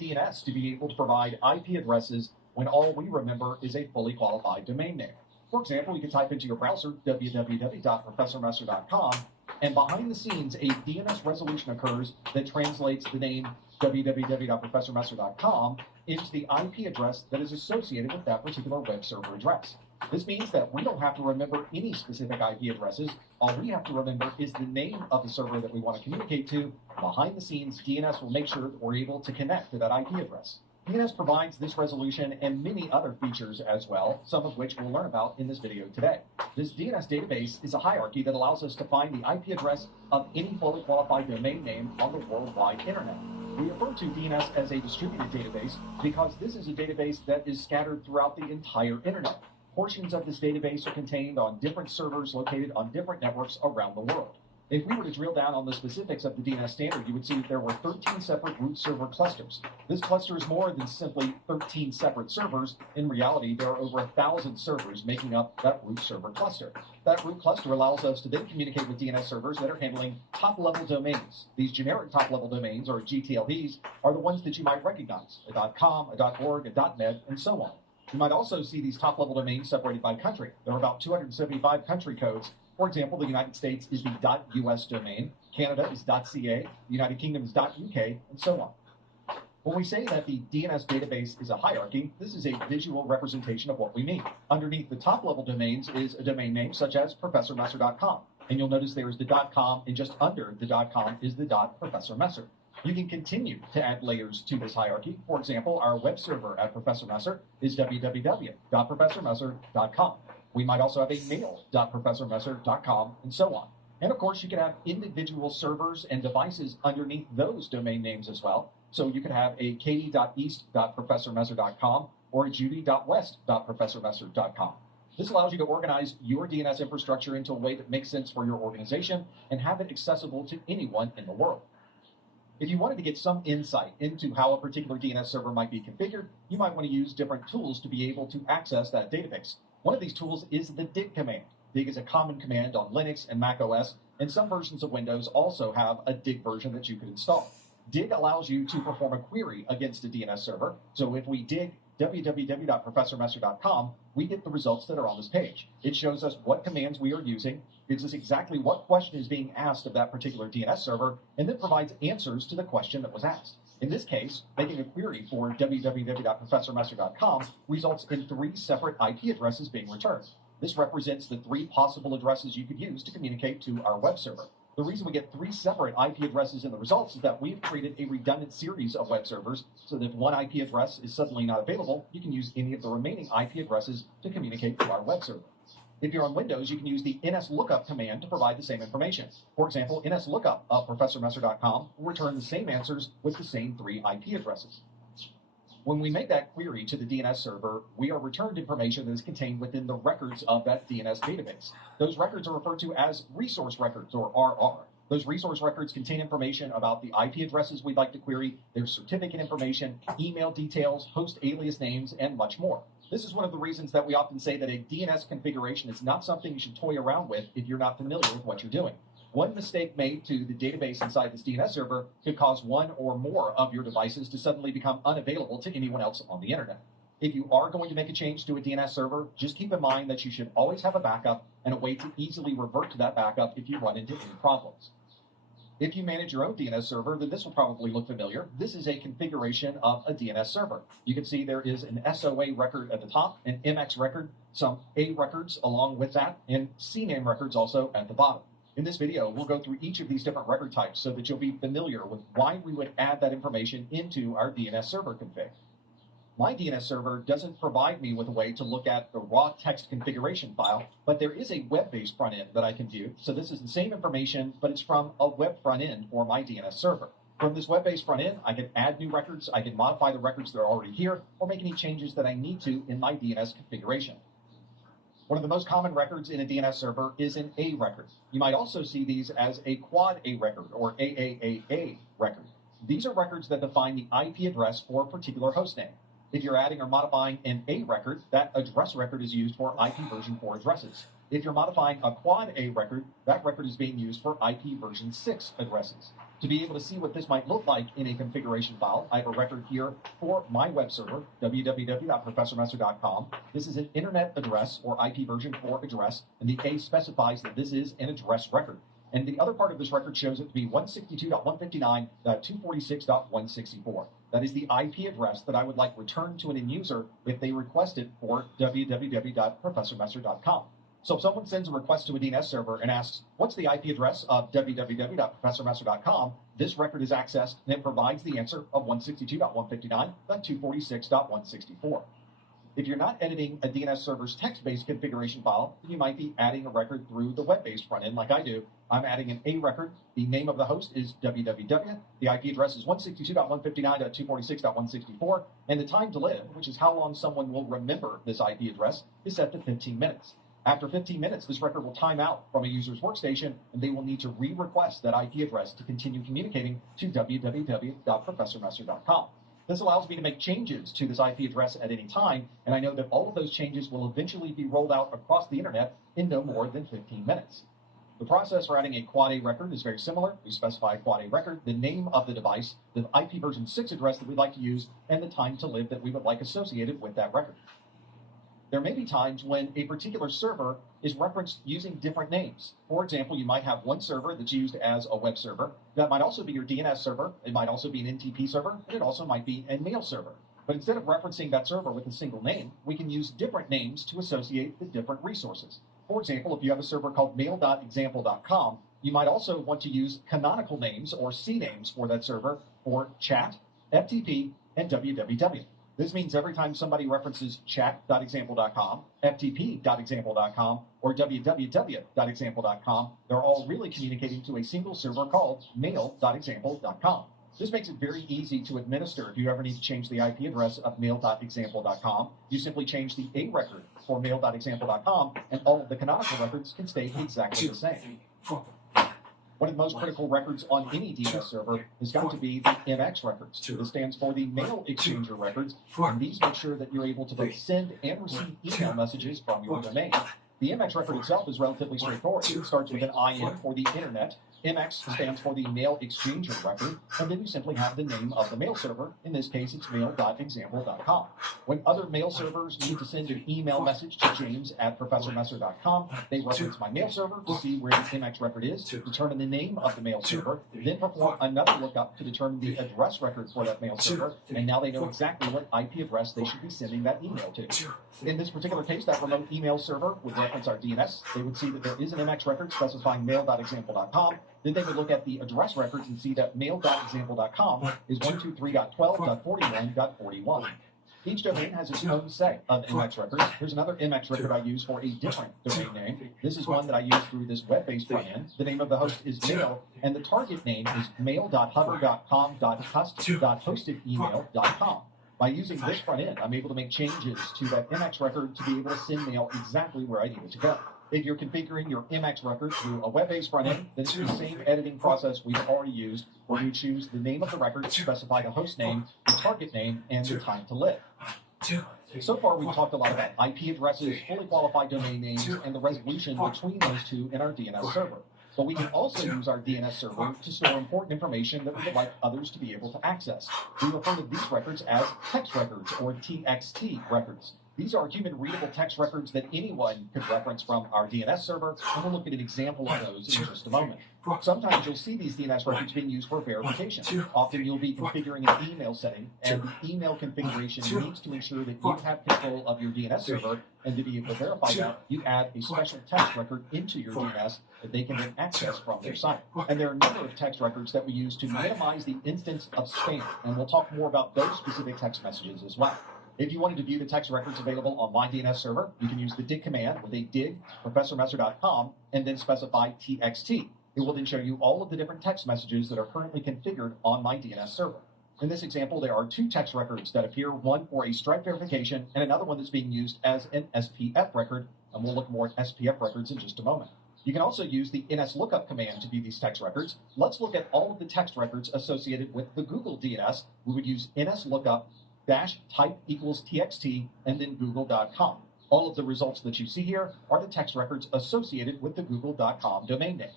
DNS to be able to provide IP addresses when all we remember is a fully qualified domain name. For example, you can type into your browser www.professormesser.com, and behind the scenes, a DNS resolution occurs that translates the name www.professormesser.com into the IP address that is associated with that particular web server address. This means that we don't have to remember any specific IP addresses. All we have to remember is the name of the server that we want to communicate to. Behind the scenes, DNS will make sure that we're able to connect to that IP address. DNS provides this resolution and many other features as well, some of which we'll learn about in this video today. This DNS database is a hierarchy that allows us to find the IP address of any fully qualified domain name on the worldwide internet. We refer to DNS as a distributed database because this is a database that is scattered throughout the entire internet. Portions of this database are contained on different servers located on different networks around the world. If we were to drill down on the specifics of the DNS standard, you would see that there were 13 separate root server clusters. This cluster is more than simply 13 separate servers. In reality, there are over 1,000 servers making up that root server cluster. That root cluster allows us to then communicate with DNS servers that are handling top-level domains. These generic top-level domains, or GTLDs, are the ones that you might recognize, a .com, a .org, a .net, and so on. You might also see these top-level domains separated by country. There are about 275 country codes. For example, the United States is the .us domain, Canada is .ca, the United Kingdom is .uk, and so on. When we say that the DNS database is a hierarchy, this is a visual representation of what we mean. Underneath the top-level domains is a domain name such as professormesser.com, and you'll notice there is the .com, and just under the .com is the .professormesser. You can continue to add layers to this hierarchy. For example, our web server at Professor Messer is www.professormesser.com. We might also have a mail.professormesser.com, and so on. And of course, you can have individual servers and devices underneath those domain names as well. So you could have a katie.east.professormesser.com or a judy.west.professormesser.com. This allows you to organize your DNS infrastructure into a way that makes sense for your organization and have it accessible to anyone in the world. If you wanted to get some insight into how a particular DNS server might be configured, you might want to use different tools to be able to access that database. One of these tools is the dig command. Dig is a common command on Linux and Mac OS, and some versions of Windows also have a dig version that you could install. Dig allows you to perform a query against a DNS server. So if we dig www.professormesser.com, we get the results that are on this page. It shows us what commands we are using, gives us exactly what question is being asked of that particular DNS server, and then provides answers to the question that was asked. In this case, making a query for www.professormesser.com results in 3 separate IP addresses being returned. This represents the 3 possible addresses you could use to communicate to our web server. The reason we get 3 separate IP addresses in the results is that we've created a redundant series of web servers so that if one IP address is suddenly not available, you can use any of the remaining IP addresses to communicate to our web server. If you're on Windows, you can use the nslookup command to provide the same information. For example, nslookup of professormesser.com will return the same answers with the same 3 IP addresses. When we make that query to the DNS server, we are returned information that is contained within the records of that DNS database. Those records are referred to as resource records, or RR. Those resource records contain information about the IP addresses we'd like to query, their certificate information, email details, host alias names, and much more. This is one of the reasons that we often say that a DNS configuration is not something you should toy around with if you're not familiar with what you're doing. One mistake made to the database inside this DNS server could cause one or more of your devices to suddenly become unavailable to anyone else on the internet. If you are going to make a change to a DNS server, just keep in mind that you should always have a backup and a way to easily revert to that backup if you run into any problems. If you manage your own DNS server, then this will probably look familiar. This is a configuration of a DNS server. You can see there is an SOA record at the top, an MX record, some A records along with that, and CNAME records also at the bottom. In this video, we'll go through each of these different record types so that you'll be familiar with why we would add that information into our DNS server config. My DNS server doesn't provide me with a way to look at the raw text configuration file, but there is a web-based front end that I can view. So this is the same information, but it's from a web front end for my DNS server. From this web-based front end, I can add new records, I can modify the records that are already here, or make any changes that I need to in my DNS configuration. One of the most common records in a DNS server is an A record. You might also see these as a quad A record or AAAA record. These are records that define the IP address for a particular hostname. If you're adding or modifying an A record, that address record is used for IPv4 addresses. If you're modifying a quad A record, that record is being used for IP version 6 addresses. To be able to see what this might look like in a configuration file, I have a record here for my web server, www.professormesser.com. This is an internet address or IP version 4 address, and the A specifies that this is an address record. And the other part of this record shows it to be 162.159.246.164. That is the IP address that I would like returned to an end user if they request it for www.professormesser.com. So if someone sends a request to a DNS server and asks, what's the IP address of www.professormesser.com, this record is accessed and it provides the answer of 162.159.246.164. If you're not editing a DNS server's text-based configuration file, you might be adding a record through the web-based front end like I do. I'm adding an A record. The name of the host is www. The IP address is 162.159.246.164. And the time to live, which is how long someone will remember this IP address, is set to 15 minutes. After 15 minutes, this record will time out from a user's workstation, and they will need to re-request that IP address to continue communicating to www.professormesser.com. This allows me to make changes to this IP address at any time, and I know that all of those changes will eventually be rolled out across the internet in no more than 15 minutes. The process for adding a quad A record is very similar. We specify a quad A record, the name of the device, the IP version 6 address that we'd like to use, and the time to live that we would like associated with that record. There may be times when a particular server is referenced using different names. For example, you might have one server that's used as a web server. That might also be your DNS server. It might also be an NTP server, and it also might be a mail server. But instead of referencing that server with a single name, we can use different names to associate the different resources. For example, if you have a server called mail.example.com, you might also want to use canonical names or C names for that server for chat, FTP, and www. This means every time somebody references chat.example.com, ftp.example.com, or www.example.com, they're all really communicating to a single server called mail.example.com. This makes it very easy to administer. If you ever need to change the IP address of mail.example.com, you simply change the A record for mail.example.com, and all of the canonical records can stay exactly the same. One of the most critical records on any DNS server is going to be the MX records. This stands for the mail exchanger records, and these make sure that you're able to both send and receive email messages from your domain. The MX record itself is relatively straightforward. It starts with an IN for the internet. MX stands for the mail exchanger record, and then you simply have the name of the mail server. In this case, it's mail.example.com. When other mail servers need to send an email message to james@professormesser.com, they reference my mail server to see where the MX record is, determine the name of the mail server, then perform another lookup to determine the address record for that mail server, and now they know exactly what IP address they should be sending that email to. In this particular case, that remote email server would reference our DNS. They would see that there is an MX record specifying mail.example.com. Then they would look at the address records and see that mail.example.com is 123.12.41.41. Each domain has its own set of MX records. Here's another MX record I use for a different domain name. This is one that I use through this web-based front end. The name of the host is mail, and the target name is mail.hover.com.cust.hostedemail.com. By using this front end, I'm able to make changes to that MX record to be able to send mail exactly where I need it to go. If you're configuring your MX record through a web-based front end, then it's the same editing process we've already used, where you choose the name of the record, specify the host name, the target name, and the time to live. So far, we've talked a lot about IP addresses, fully qualified domain names, and the resolution between those two in our DNS server. But we can also use our DNS server to store important information that we would like others to be able to access. We refer to these records as text records or TXT records. These are human-readable text records that anyone could reference from our DNS server, and we'll look at an example of those in just a moment. Sometimes you'll see these DNS records being used for verification. Often you'll be configuring an email setting, and the email configuration needs to ensure that you have control of your DNS server, and to be able to verify that, you add a special text record into your DNS that they can then access from their site. And there are a number of text records that we use to minimize the instance of spam, and we'll talk more about those specific text messages as well. If you wanted to view the text records available on my DNS server, you can use the dig command with a dig professormesser.com and then specify TXT. It will then show you all of the different text messages that are currently configured on my DNS server. In this example, there are two text records that appear, one for a Stripe verification and another one that's being used as an SPF record, and we'll look more at SPF records in just a moment. You can also use the nslookup command to view these text records. Let's look at all of the text records associated with the Google DNS. We would use nslookup -type equals txt and then google.com. All of the results that you see here are the text records associated with the google.com domain name.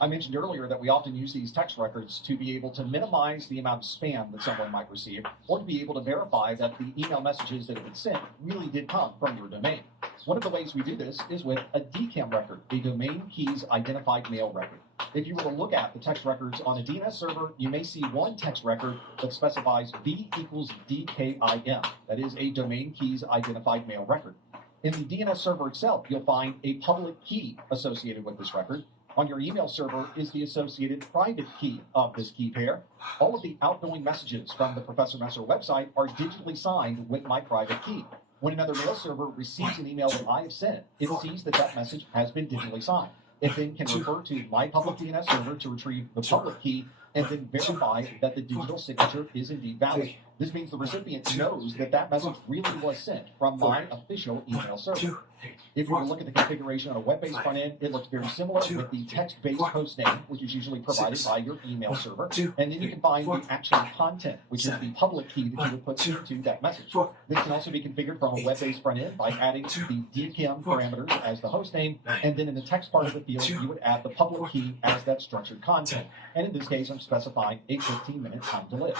I mentioned earlier that we often use these text records to be able to minimize the amount of spam that someone might receive, or to be able to verify that the email messages that have been sent really did come from your domain. One of the ways we do this is with a DKIM record, a domain keys identified mail record. If you were to look at the text records on a DNS server, you may see one text record that specifies V equals DKIM. That is a domain keys identified mail record. In the DNS server itself, you'll find a public key associated with this record. On your email server is the associated private key of this key pair. All of the outgoing messages from the Professor Messer website are digitally signed with my private key. When another mail server receives an email that I have sent, it sees that that message has been digitally signed. It then can refer to my public DNS server to retrieve the public key and then verify that the digital signature is indeed valid. This means the recipient knows that that message really was sent from my official email server. If you look at the configuration on a web-based front end, it looks very similar with the text-based host name, which is usually provided by your email server. And then you can find the actual content, which is the public key that you would put into that message. This can also be configured from a web-based front end by adding the DKIM parameters as the host name, and then in the text part of the field, you would add the public key as that structured content. And in this case, I'm specifying a 15-minute time to live.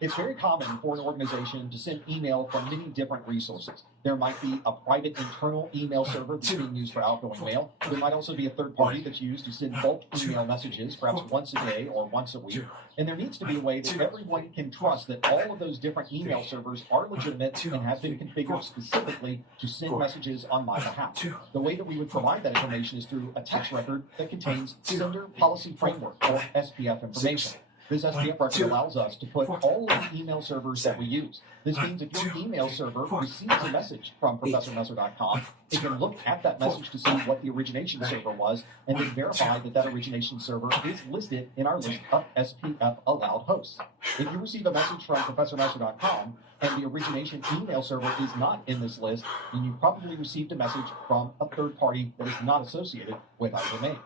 It's very common for an organization to send email from many different resources. There might be a private internal email server that's being used for outgoing mail. There might also be a third party that's used to send bulk email messages, perhaps once a day or once a week. And there needs to be a way that everyone can trust that all of those different email servers are legitimate and have been configured specifically to send messages on my behalf. The way that we would provide that information is through a text record that contains Sender Policy Framework, or SPF information. This SPF record allows us to put all of the email servers that we use. This means if your email server receives a message from ProfessorMesser.com, it can look at that message to see what the origination server was, and then verify that that origination server is listed in our list of SPF allowed hosts. If you receive a message from ProfessorMesser.com and the origination email server is not in this list, then you probably received a message from a third party that is not associated with our domain.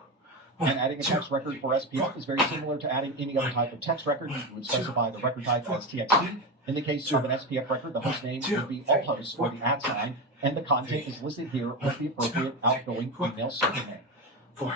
And adding a text record for SPF is very similar to adding any other type of text record. You would specify the record type as TXT. In the case of an SPF record, the host name would be all hosts or the @ sign, and the content is listed here with the appropriate outgoing email server name.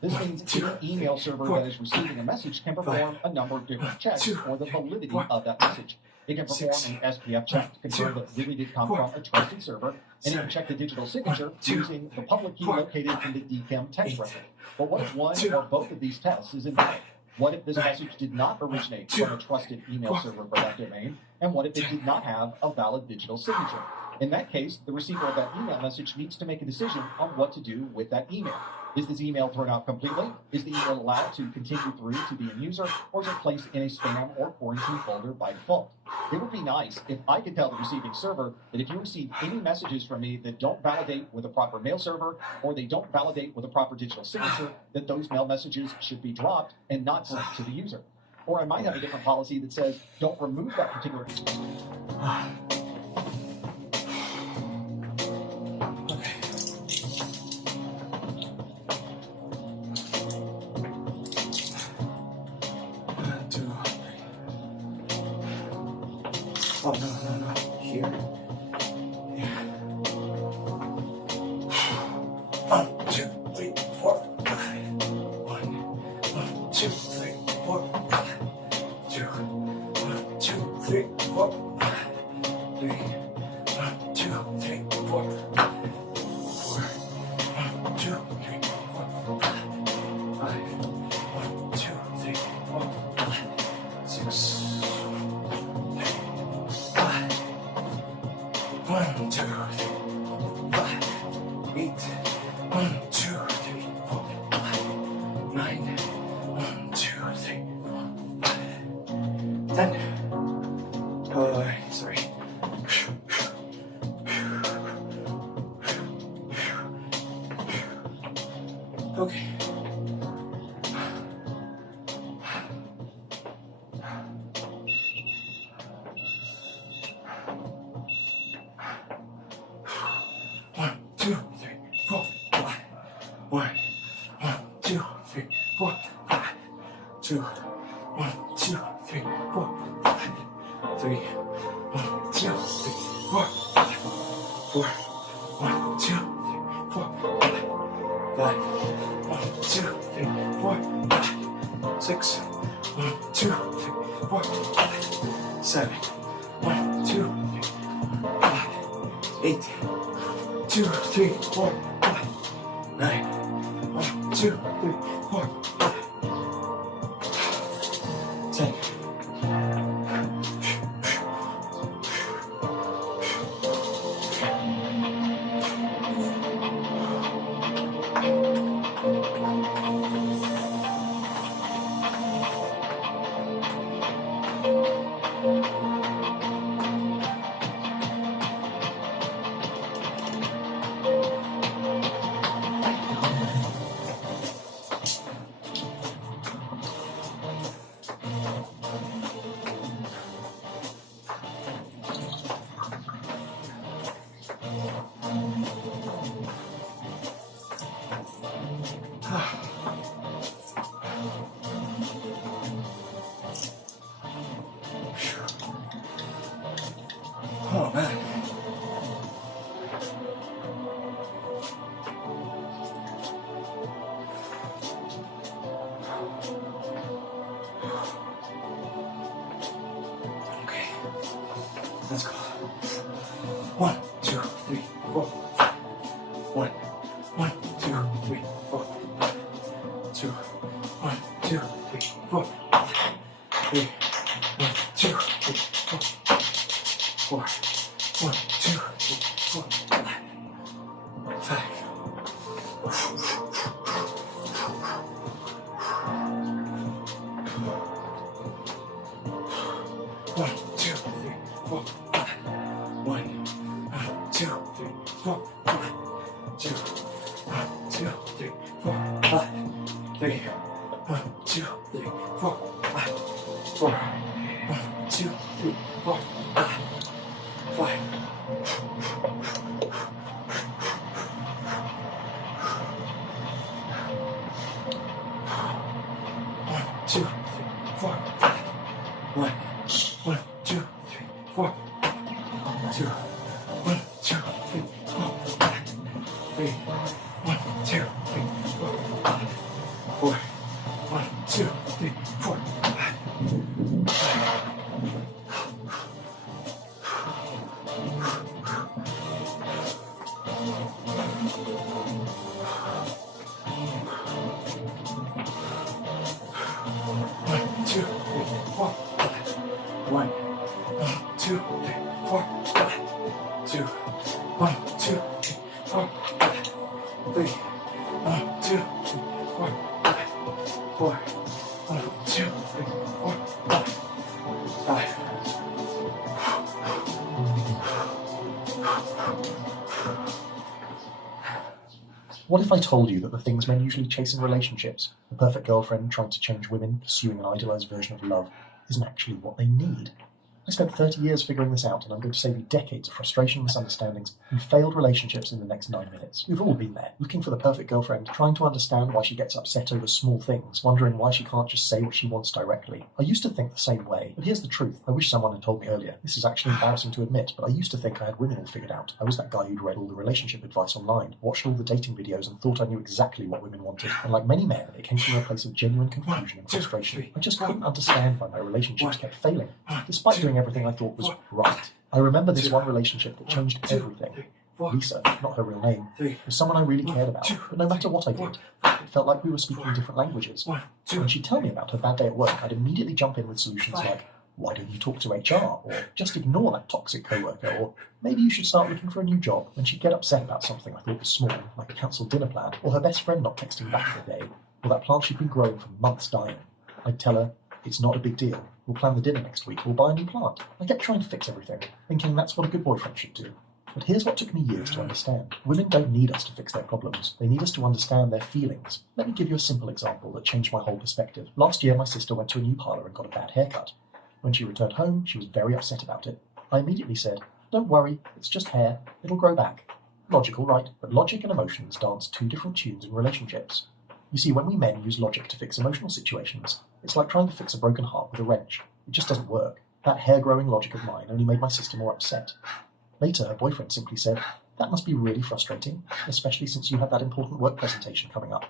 This means any email server that is receiving a message can perform a number of different checks for the validity of that message. It can perform an SPF check to confirm that it really did come from a trusted server, and it can check the digital signature using the public key located in the DKIM text record. But what if one or both of these tests is invalid? What if this message did not originate from a trusted email server for that domain? And what if it did not have a valid digital signature? In that case, the receiver of that email message needs to make a decision on what to do with that email. Is this email thrown out completely? Is the email allowed to continue through to the end user, or is it placed in a spam or quarantine folder by default? It would be nice if I could tell the receiving server that if you receive any messages from me that don't validate with a proper mail server, or they don't validate with a proper digital signature, that those mail messages should be dropped and not sent to the user. Or I might have a different policy that says, don't remove that particular... Oh, no. Here. Yeah. 1, 2, 3, 4, 5. 1, 2, 3, 4, 5. 2. 1, 2, 3, 4, 5. 3. 1, 2, 3, 4, 5. 4. 1, 2, 3, 4, 5. 5. 1, 2, 3, 4, 5. 6. 1, 2, 3, 5, 8, 1, 2, 3, 4, 5, 9, 1, 2, 3, 4, 5, 10. Oh, sorry. Okay. One, two, three, four, five. 1, 2, 3, 4, 5. 2, 1, 2, 3, 4, 5. 3, 1, 2, 3, 4, 5. 4. 1, 2, 3, 4, 5. 1, 2, 3, 4, 5. 6. 1, 2, 3, 4, 5. 7. 1, 2, 3, 5. 8. 2, 3, 4, 5. 9. 1, 2, 3, 4, 5. 10. Oh man. Okay, let's go. 1, 2, 3, 4. 1, 1, 2, 3, 4. 2, 1, 2, 3, 4. 3, 1, 2, 3, 4. 4, 1, 2, 3, 4, 5. 1, 2, 3, 4, 5. 1, 2, 3, 4, 5. 2, 1, 2, 3, 4, 5. 3, 1, 2, 3, 4, 5. 4, 1, 2, 3, 4, 5. 5. 1, 2, 3, 4, 5. 1, 1, 2, 3, 4. 2, 1, 2, 3, 4, 5. 3, 1, 2, 3, 4, 5. 4, 1, 2, 3, 4, 5. 1, 2, 3, 4, 5. 1, 2, 3, 4, 5. 2, 1, 2, 3, 4, 5. 3, 1, 2, 3, 4, 5. 4, 1, 2, 3, 4, 5. 5. What if I told you that the things men usually chase in relationships, the perfect girlfriend trying to change women, pursuing an idealized version of love, isn't actually what they need? I spent 30 years figuring this out, and I'm going to save you decades of frustration, misunderstandings, and failed relationships in the next 9 minutes. We've all been there, looking for the perfect girlfriend, trying to understand why she gets upset over small things, wondering why she can't just say what she wants directly. I used to think the same way, but here's the truth. I wish someone had told me earlier. This is actually embarrassing to admit, but I used to think I had women all figured out. I was that guy who'd read all the relationship advice online, watched all the dating videos, and thought I knew exactly what women wanted. And like many men, it came from a place of genuine confusion and frustration. I just couldn't understand why my relationships kept failing, despite doing everything I thought was right. I remember this one relationship that changed everything. Lisa, not her real name, was someone I really cared about, but no matter what I did, it felt like we were speaking different languages. When she'd tell me about her bad day at work, I'd immediately jump in with solutions like, why don't you talk to HR? Or just ignore that toxic coworker? Or maybe you should start looking for a new job. When she'd get upset about something I thought was small, like a cancelled dinner plan, or her best friend not texting back for a day, or that plant she'd been growing for months dying, I'd tell her, it's not a big deal. We'll plan the dinner next week. We'll buy a new plant. I kept trying to fix everything, thinking that's what a good boyfriend should do. But here's what took me years to understand. Women don't need us to fix their problems. They need us to understand their feelings. Let me give you a simple example that changed my whole perspective. Last year, my sister went to a new parlour and got a bad haircut. When she returned home, she was very upset about it. I immediately said, don't worry, it's just hair. It'll grow back. Logical, right? But logic and emotions dance two different tunes in relationships. You see, when we men use logic to fix emotional situations, it's like trying to fix a broken heart with a wrench. It just doesn't work. That hair-growing logic of mine only made my sister more upset. Later, her boyfriend simply said, That must be really frustrating, especially since you have that important work presentation coming up.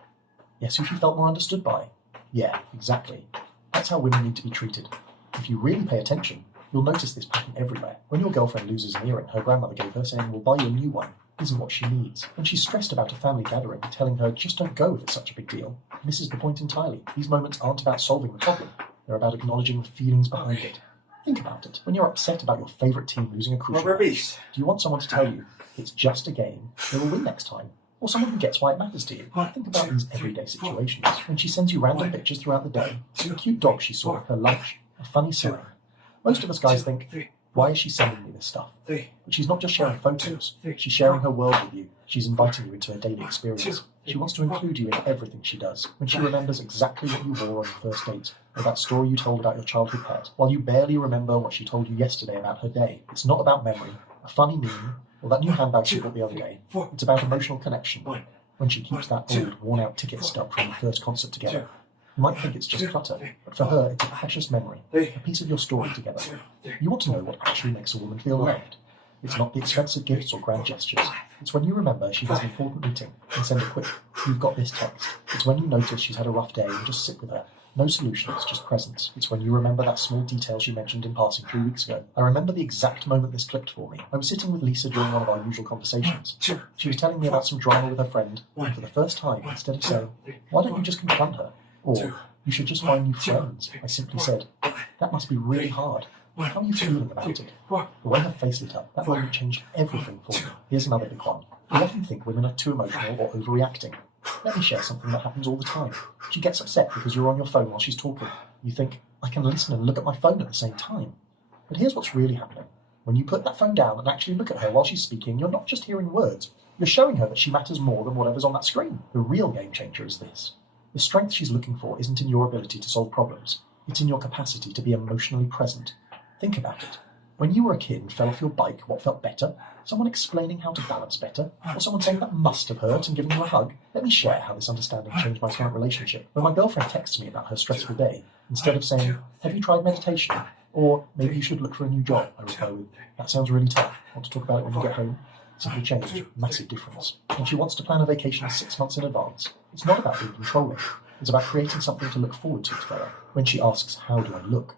Guess who she felt more understood by? Yeah, exactly. That's how women need to be treated. If you really pay attention, you'll notice this pattern everywhere. When your girlfriend loses an earring her grandmother gave her saying, "We'll buy you a new one," isn't what she needs. When she's stressed about a family gathering, telling her, "Just don't go if it's such a big deal," misses the point entirely. These moments aren't about solving the problem. They're about acknowledging the feelings behind it. Think about it. When you're upset about your favourite team losing a crucial match, do you want someone to tell you it's just a game, they will win next time? Or someone who gets why it matters to you? Think about these everyday situations. When she sends you random pictures throughout the day, a cute dog she saw at her lunch, a funny sign. Most of us guys think, why is she sending me this stuff? But she's not just sharing photos. She's sharing her world with you. She's inviting you into her daily experience. She wants to include you in everything she does. When she remembers exactly what you wore on your first date, or that story you told about your childhood pet, while you barely remember what she told you yesterday about her day. It's not about memory, a funny meme, or that new handbag she bought the other day. It's about emotional connection. When she keeps that old, worn-out ticket stub from the first concert together. You might think it's just clutter, but for her, it's a precious memory, a piece of your story together. You want to know what actually makes a woman feel loved. It's not the expensive gifts or grand gestures. It's when you remember she has an important meeting and send a quick, "You've got this" text. It's when you notice she's had a rough day and just sit with her. No solutions, just presence. It's when you remember that small detail she mentioned in passing 3 weeks ago. I remember the exact moment this clicked for me. I was sitting with Lisa during one of our usual conversations. She was telling me about some drama with her friend, and for the first time, instead of saying, "Why don't you just confront her?" or "You should just find new friends," I simply said, "That must be really hard. How are you feeling about it?" The way her face lit up, that moment changed everything for me. Here's another big one. We often think women are too emotional or overreacting. Let me share something that happens all the time. She gets upset because you're on your phone while she's talking. You think, "I can listen and look at my phone at the same time." But here's what's really happening. When you put that phone down and actually look at her while she's speaking, you're not just hearing words. You're showing her that she matters more than whatever's on that screen. The real game changer is this. The strength she's looking for isn't in your ability to solve problems. It's in your capacity to be emotionally present. Think about it. When you were a kid and fell off your bike, what felt better? Someone explaining how to balance better? Or someone saying that must have hurt and giving you a hug? Let me share how this understanding changed my current relationship. When my girlfriend texts me about her stressful day, instead of saying, "Have you tried meditation?" or "Maybe you should look for a new job," I reply with, "That sounds really tough. Want to talk about it when you get home?" Simply change. Massive difference. When she wants to plan a vacation 6 months in advance, it's not about being controlling. It's about creating something to look forward to together. When she asks, "How do I look?"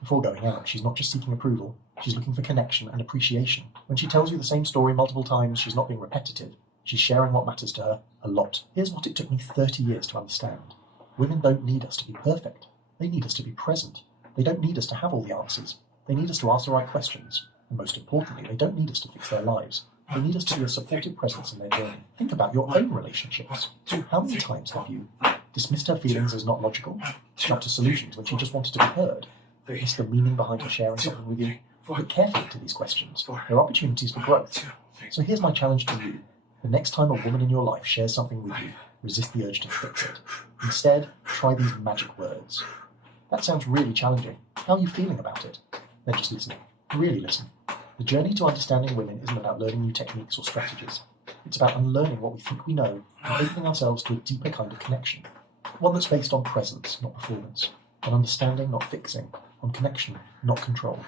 before going out, she's not just seeking approval, she's looking for connection and appreciation. When she tells you the same story multiple times, she's not being repetitive. She's sharing what matters to her a lot. Here's what it took me 30 years to understand. Women don't need us to be perfect. They need us to be present. They don't need us to have all the answers. They need us to ask the right questions. And most importantly, they don't need us to fix their lives. They need us to be a supportive presence in their journey. Think about your own relationships. How many times have you dismissed her feelings as not logical, jumped to solutions when she just wanted to be heard? Missed the meaning behind her sharing something with you? Look carefully to these questions. They're opportunities for growth. So here's my challenge to you. The next time a woman in your life shares something with you, resist the urge to fix it. Instead, try these magic words. That sounds really challenging. How are you feeling about it? Then just listen. Really listen. The journey to understanding women isn't about learning new techniques or strategies. It's about unlearning what we think we know and opening ourselves to a deeper kind of connection. One that's based on presence, not performance. On understanding, not fixing. On connection, not control.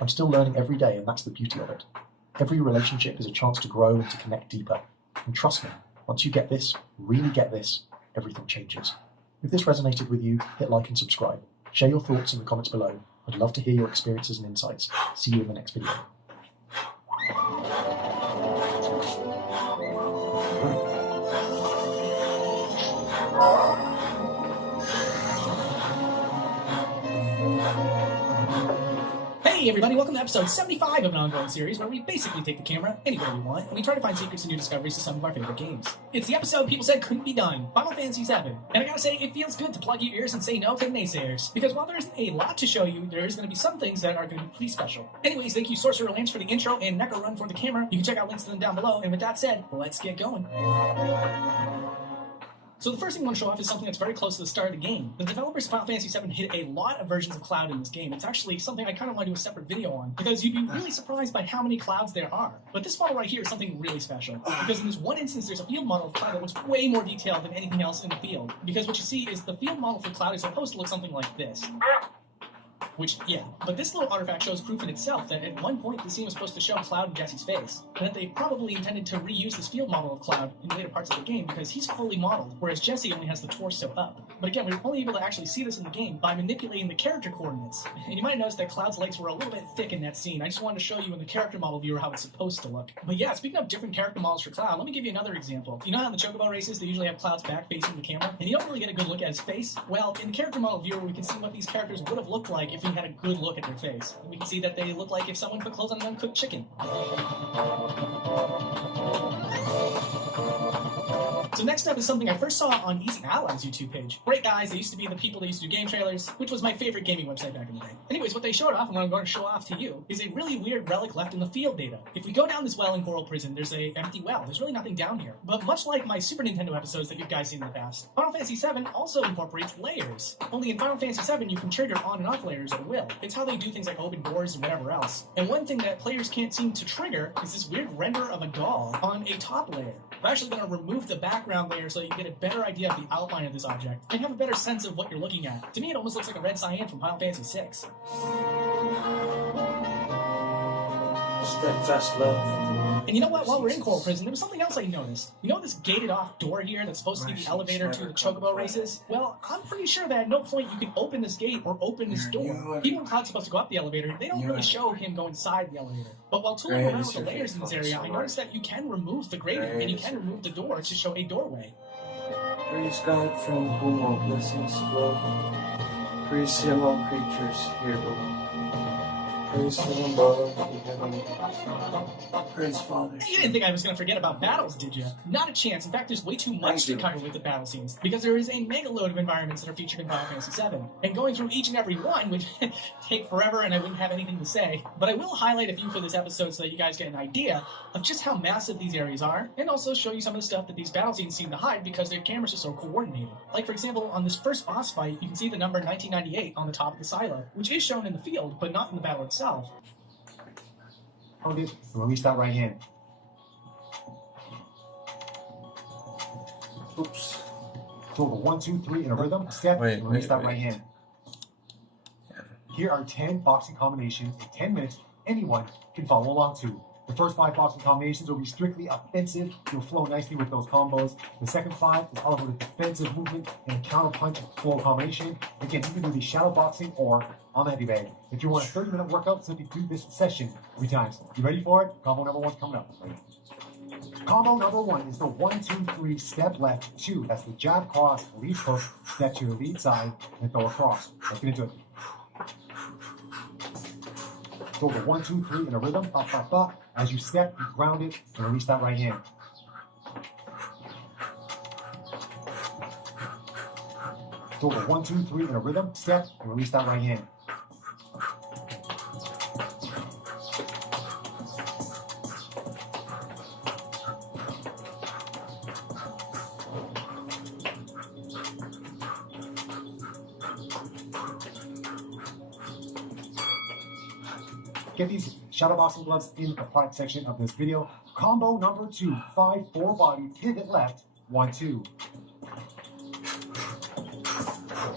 I'm still learning every day, and that's the beauty of it. Every relationship is a chance to grow and to connect deeper. And trust me, once you get this, really get this, everything changes. If this resonated with you, hit like and subscribe. Share your thoughts in the comments below. I'd love to hear your experiences and insights. See you in the next video. Hey everybody, welcome to episode 75 of an ongoing series where we basically take the camera anywhere we want and we try to find secrets and new discoveries to some of our favorite games. It's the episode people said couldn't be done, Final Fantasy VII. And I gotta say, it feels good to plug your ears and say no to the naysayers. Because while there isn't a lot to show you, there is going to be some things that are going to be pretty special. Anyways, thank you Sorcerer Lance for the intro and Neko Run for the camera. You can check out links to them down below. And with that said, let's get going. So the first thing I want to show off is something that's very close to the start of the game. The developers of Final Fantasy VII hid a lot of versions of Cloud in this game. It's actually something I kind of want to do a separate video on, because you'd be really surprised by how many Clouds there are. But this model right here is something really special, because in this one instance there's a field model of Cloud that looks way more detailed than anything else in the field. Because what you see is the field model for Cloud is supposed to look something like this. Which, yeah, but this little artifact shows proof in itself that at one point the scene was supposed to show Cloud and Jesse's face, and that they probably intended to reuse this field model of Cloud in later parts of the game because he's fully modeled, whereas Jesse only has the torso up. But again, we were only able to actually see this in the game by manipulating the character coordinates. And you might notice that Cloud's legs were a little bit thick in that scene. I just wanted to show you in the character model viewer how it's supposed to look. But yeah, speaking of different character models for Cloud, let me give you another example. You know how in the Chocobo races they usually have Cloud's back facing the camera, and you don't really get a good look at his face? Well, in the character model viewer, we can see what these characters would have looked like if we had a good look at their face. And we can see that they look like if someone put clothes on an uncooked chicken. So next up is something I first saw on Easy Allies YouTube page. Great guys, they used to be the people that used to do game trailers, which was my favorite gaming website back in the day. Anyways, what they showed off, and what I'm going to show off to you, is a really weird relic left in the field data. If we go down this well in Coral Prison, there's an empty well. There's really nothing down here. But much like my Super Nintendo episodes that you guys seen in the past, Final Fantasy VII also incorporates layers. Only in Final Fantasy VII, you can trigger on and off layers at will. It's how they do things like open doors and whatever else. And one thing that players can't seem to trigger is this weird render of a doll on a top layer. I'm actually going to remove the background layer so that you can get a better idea of the outline of this object and have a better sense of what you're looking at. To me, it almost looks like a red cyan from Final Fantasy VI. Steadfast love. And you know what? While we're in Coral Prison, there was something else I noticed. You know this gated off door here that's supposed to be the elevator to the Chocobo races? Well, I'm pretty sure that at no point you can open this gate or open this door. Even when Cloud's supposed to go up the elevator, they don't really show him go inside the elevator. But while tooling around with the layers in this area, I noticed that you can remove the grating and you can remove the door to show a doorway. Praise God from whom all blessings flow. Praise Him, all creatures here below. Praise Him above in heaven. Praise Father. You didn't think I was going to forget about battles, did you? Not a chance. In fact, there's way too much to cover with the battle scenes, because there is a mega load of environments that are featured in Final Fantasy VII. And going through each and every one would take forever, and I wouldn't have anything to say. But I will highlight a few for this episode so that you guys get an idea of just how massive these areas are, and also show you some of the stuff that these battle scenes seem to hide because their cameras are so coordinated. Like, for example, on this first boss fight, you can see the number 1998 on the top of the silo, which is shown in the field, but not in the battle itself. Hold it and release that right hand. Oops. Total 1, 2, 3 in a rhythm, step, and release that right hand. Here are 10 boxing combinations in 10 minutes anyone can follow along to. The first 5 boxing combinations will be strictly offensive. You'll flow nicely with those combos. The second 5 is all about a defensive movement and a counter punch flow combination. Again, you can do the shadow boxing or on the heavy bag. If you want a 30-minute workout, simply do this session 3 times. You ready for it? Combo number 1's coming up. Combo number 1 is the 1, 2, 3 step left 2. That's the jab cross, lead hook, step to your lead side, and throw across. Let's get into it. Total 1, 2, 3 in a rhythm. Ba, ba, ba. As you step, you ground it and release that right hand. Total 1, 2, 3 in a rhythm. Step and release that right hand. Get these shadow boxing gloves in the product section of this video. Combo number 2, 5, 4 body, pivot left, 1, 2.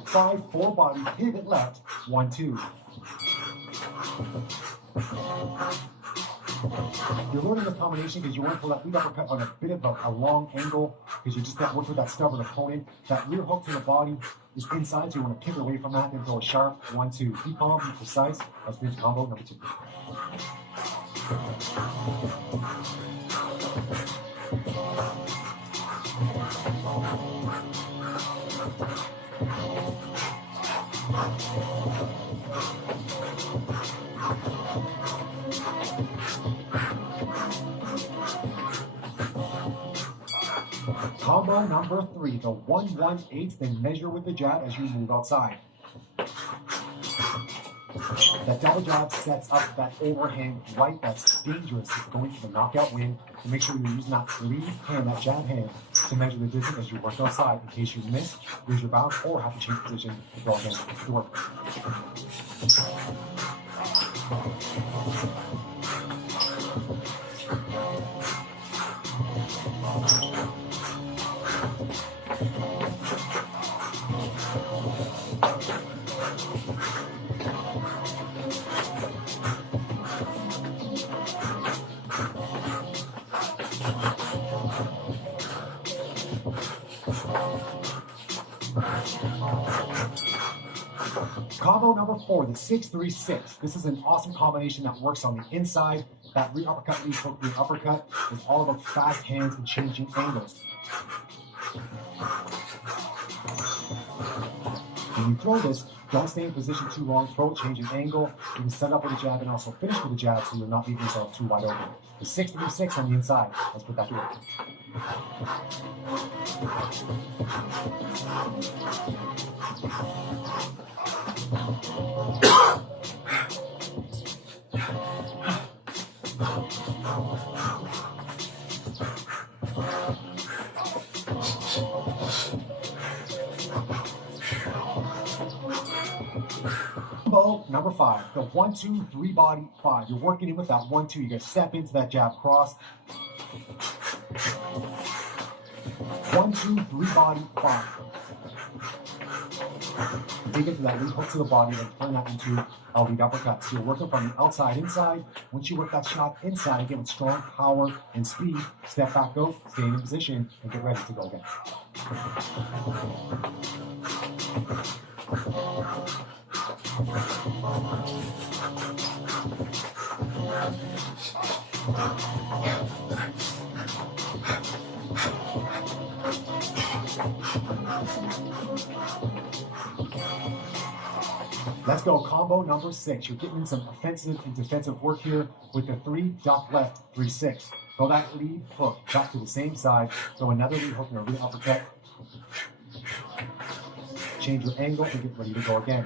5, 4 body, pivot left, 1, 2. You're learning this combination because you want to pull that lead uppercut on a bit of a long angle because you just got to work with that stubborn opponent. That rear hook to the body is inside, so you want to pivot away from that and throw a sharp 1, 2. Be calm, be precise. Let's finish combo number 2. Combo number 3, the 1-1-8, then measure with the jab as you move outside. That double jab sets up that overhand right that's dangerous. It's going for the knockout win. And make sure you're using that lead hand, that jab hand, to measure the distance as you work outside. In case you miss, lose your bounce, or have to change position to go again to work. number 4, the 6-3-6. This is an awesome combination that works on the inside. That rear uppercut, lead hook, rear uppercut is all about fast hands and changing angles. When you throw this, don't stay in position too long. Throw it, change an angle. You can set up with a jab and also finish with a jab so you're not leaving yourself too wide open. The 6-3-6 on the inside. Let's put that to work. Combo number 5, the 1-2-3 body 5. You're working in with that 1-2. You're going to step into that jab cross. 1-2-3 body 5. Dig into that lead hook to the body, then turn that into a lead uppercut. So you're working from the outside inside. Once you work that shot inside, again with strong power and speed, step back out, stay in position, and get ready to go again. Let's go, combo number 6. You're getting in some offensive and defensive work here with the 3 duck left, 3-6. Throw that lead hook back to the same side. Throw another lead hook and a rear uppercut. Change your angle and get ready to go again.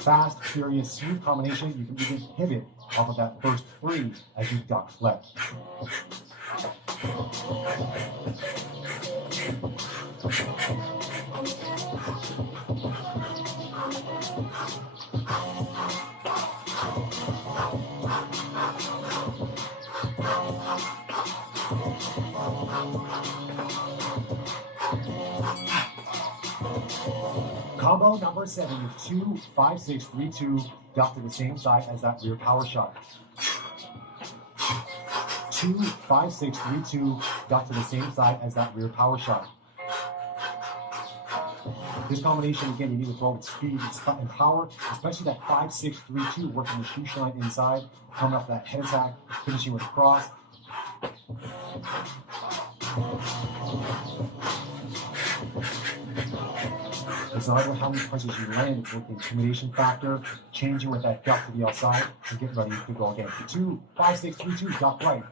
Fast, furious, smooth combination. You can even pivot off of that first 3 as you duck left. Combo number 7 is 2, 5, 6, 3, 2, duck to the same side as that rear power shot. 2, 5, 6, 3, 2, duck to the same side as that rear power shot. This combination, again, you need to throw with speed and power, especially that 5, 6, 3, 2, working the shoe shine inside, coming off that head attack, finishing with a cross. It's not about how many punches you land, it's with the intimidation factor, changing with that duck to the outside, and get ready to go again. 2, 5, 6, 3, 2, duck right.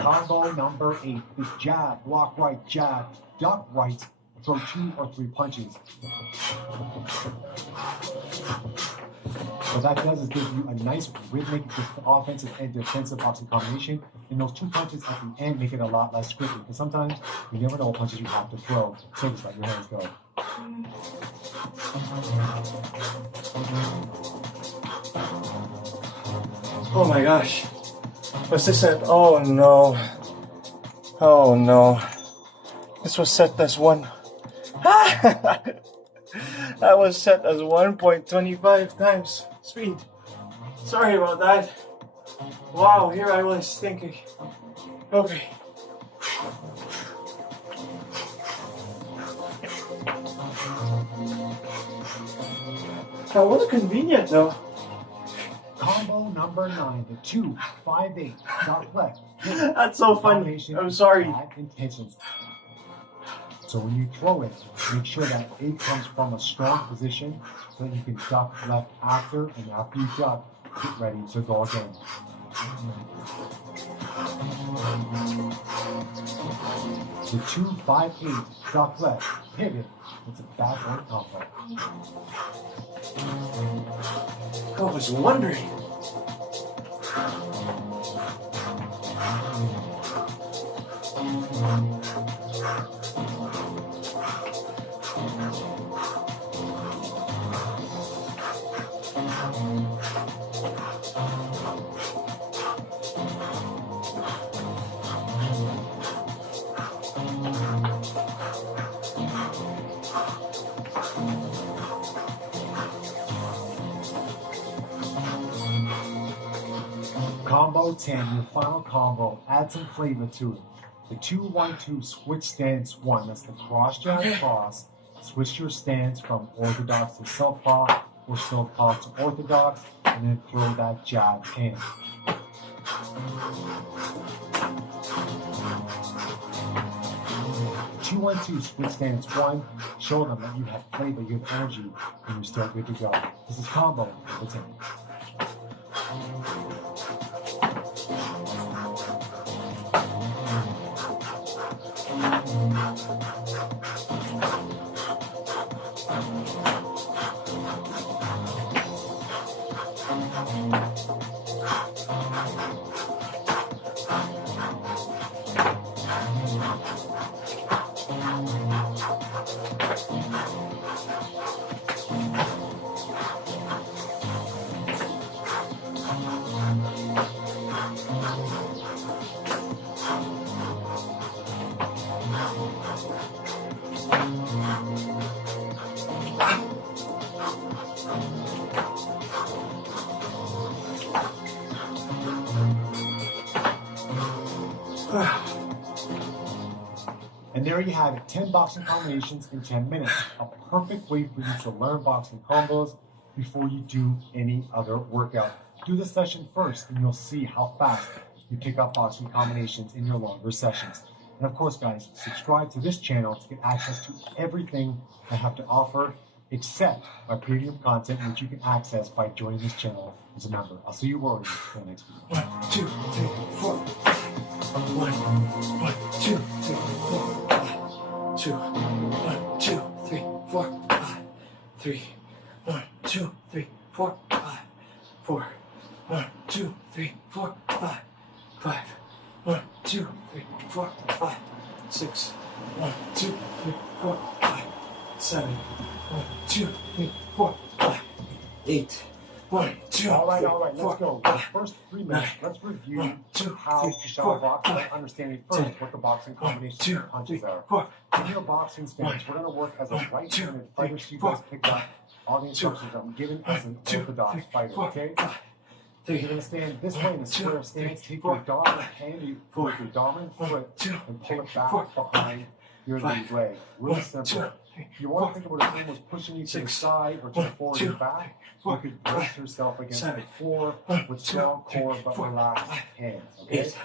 Combo number 8 is jab, block right, jab, duck right, throw 2 or 3 punches. What that does is give you a nice rhythmic offensive and defensive boxing combination. And those 2 punches at the end make it a lot less scripted. Because sometimes you never know what punches you have to throw. So just let your hands go. Oh my gosh. What's this at? Oh no. Oh no. This was set as 1. That was set as 1.25 times speed. Sorry about that. Wow, here I was thinking. Okay. That was convenient though. Combo number 9, the 2, 5, 8, duck left. That's so funny. I'm sorry. Intentions. So when you throw it, make sure that it comes from a strong position so that you can duck left after, and after you duck, get ready to go again. The 2, 5, 8, duck left, pivot. It's a bad one combo. I was wondering. Combo 10, your final combo. Add some flavor to it. The 2-1-2 switch stance 1. That's the cross jab cross. Switch your stance from orthodox to southpaw or southpaw to orthodox, and then throw that jab in. Two, 1-2 split stance 1. Show them that you have flavor, you have energy, and you're still good to go. This is combo. Let's hit. And there you have it, 10 boxing combinations in 10 minutes. A perfect way for you to learn boxing combos before you do any other workout. Do the session first and you'll see how fast you pick up boxing combinations in your longer sessions. And of course, guys, subscribe to this channel to get access to everything I have to offer except my premium content, which you can access by joining this channel as a member. I'll see you warriors for the next video. 1, 2, 3, 4, 1, 2, 3, 4, 2, 1, 2, 3, 4, 5, 3, 1, 2, 3, 4, 5, 4, 1, 2, 3, 4, 5, 5, 1, 2, 3, 4, 5, 6, 1, 2, 3, 4, 5, 7, 1, 2, 3, 4, 5, 8, 1, 2, All right, 3, let's 4, go. The 5, first 3 minutes, let's review 1, 2, how 3, to shadow 4, box by 5, understanding first 10, what the boxing 1, combinations 2, and punches 3, are. 4, In your boxing stance, we're going to work as a 1, right-handed 2, fighter, 3, so you 4, guys pick up all the instructions I'm giving as an 2, orthodox 3, fighter, 4, okay? 5, So you're 3, going to stand this way in the square 2, stance, 3, take 4, your dominant hand with your dominant 1, foot 2, and 3, pull it back 4, behind your 5, lead leg. Really 1, 2, simple. 3, You want 4, to think about if someone was pushing you to the 6, side or to the 1, forward 2, and back. 4, You could brace yourself against 7, the floor 1, with 2, strong 3, core but 4, relaxed 5, hands. Okay? 8,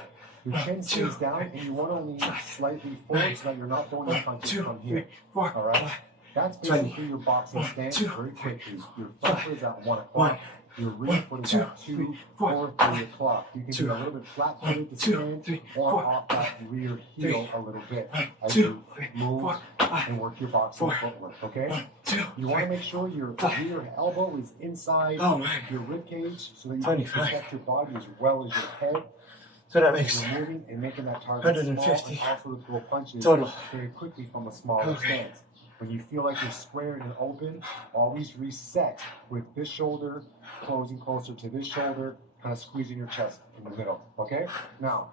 Your chin 2, stays down and you want to lean 5, slightly forward 9, so that you're not throwing your punches 2, from 3, here. 4, All right? 5, That's 20, basically your boxing 1, stance 2, very 3, quickly. Your front foot is at 1 1, o'clock. Your rear foot is 2, at 2 3, 4, or 3 o'clock. You can 2, be a little bit flat-footed to 2, stand 3, or 4, off that rear heel a little bit as 2, you 3, move 4, 5, and work your boxing 4, footwork, okay? 1, 2, You want to make sure your rear elbow is inside Oh man, your rib cage so that you 25. can protect your body as well as your head. so that As makes you're moving and making that target small 150 and also to throw punches total. very quickly from a smaller Okay. stance. When you feel like you're squared and open, always reset with this shoulder closing closer to this shoulder, kind of squeezing your chest in the middle, okay? Now,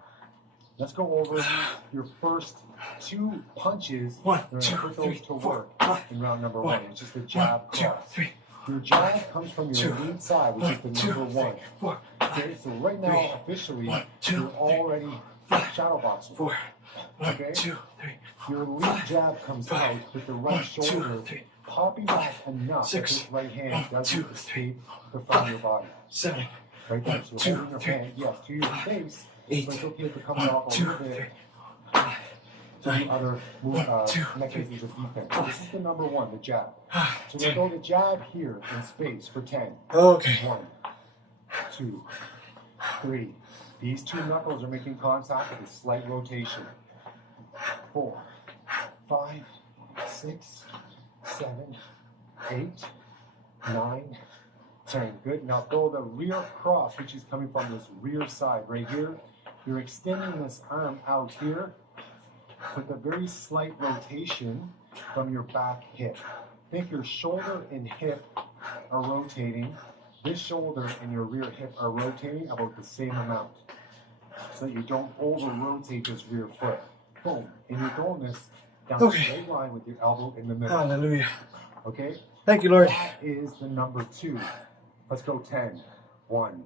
let's go over your first 2 punches. 1, We're 2, going to put 3, those to 4, work 5, in round number 1, 1. It's just the jab 1, 2, cross. 3, Your jab comes from your 2, lead side, which is the 1, 2, number 1. 4, Okay, so right now, 3, officially, 1, 2, you're already 5, shadow boxing. 4, 1, Okay. 2, 3, Your lead 5, jab comes 5, out with the right 1, 2, shoulder 3, popping back enough 6, that this right hand 1, doesn't 2, escape the front of your body. 7, Right there. So 2, you're holding your 3, hand, yes, to your face, 8, but it's okay if it comes off a 2, little 3, bit 5, to the other 1, 2, mechanisms of defense. So this is the number 1, the jab. So we 10. go the jab here in space for 10. Okay. 1, 2, 3. These 2 knuckles are making contact with a slight rotation. 4, 5, 6, 7, 8, 9, 10. Good. Now throw the rear cross, which is coming from this rear side right here. You're extending this arm out here with a very slight rotation from your back hip. Think your shoulder and hip are rotating. This shoulder and your rear hip are rotating about the same amount, so that you don't over-rotate this rear foot. Boom. And you're going this down the straight line with your elbow in the middle. Hallelujah. Okay? Thank you, Lord. That is the number 2. Let's go 10. 1,